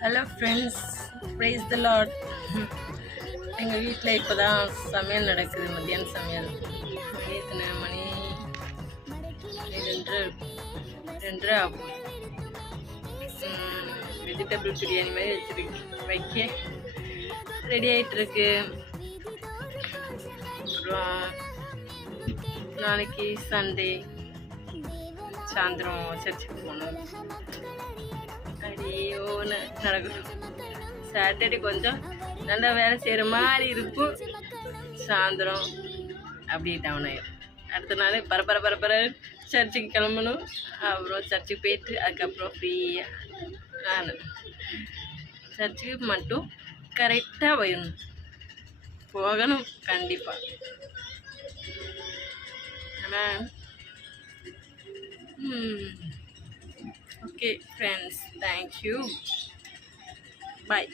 Hello friends, price த Lord. எங்கள் வீட்டில் இப்போ தான் சமையல் நடக்குது, மத்தியான சமையல். எத்தனை மணி? 2:30 ஆகும். வெஜிடபிள் பிரியாணி மாதிரி வைக்க ரெடி ஆகிட்டுருக்கு. அப்புறம் நாளைக்கு சண்டே சாயந்தரம் சர்ச்சுக்கு போகணும். அப்படியே நடக்கும். சாட்டர்டே கொஞ்சம் நல்லா வேலை செய்கிற மாதிரி இருக்கும். சாயந்தரம் அப்படியே டவுன் ஆயிடும். அடுத்த நாள் பரபர சர்ச்சுக்கு கிளம்பணும். அப்புறம் சர்ச்சுக்கு போயிட்டு அதுக்கப்புறம் ஃப்ரீயாக சர்ச்சுக்கு மட்டும் கரெக்டாக போகணும் கண்டிப்பாக. ஆனால் ஓகே ஃப்ரெண்ட்ஸ், தேங்க்யூ, பாய்.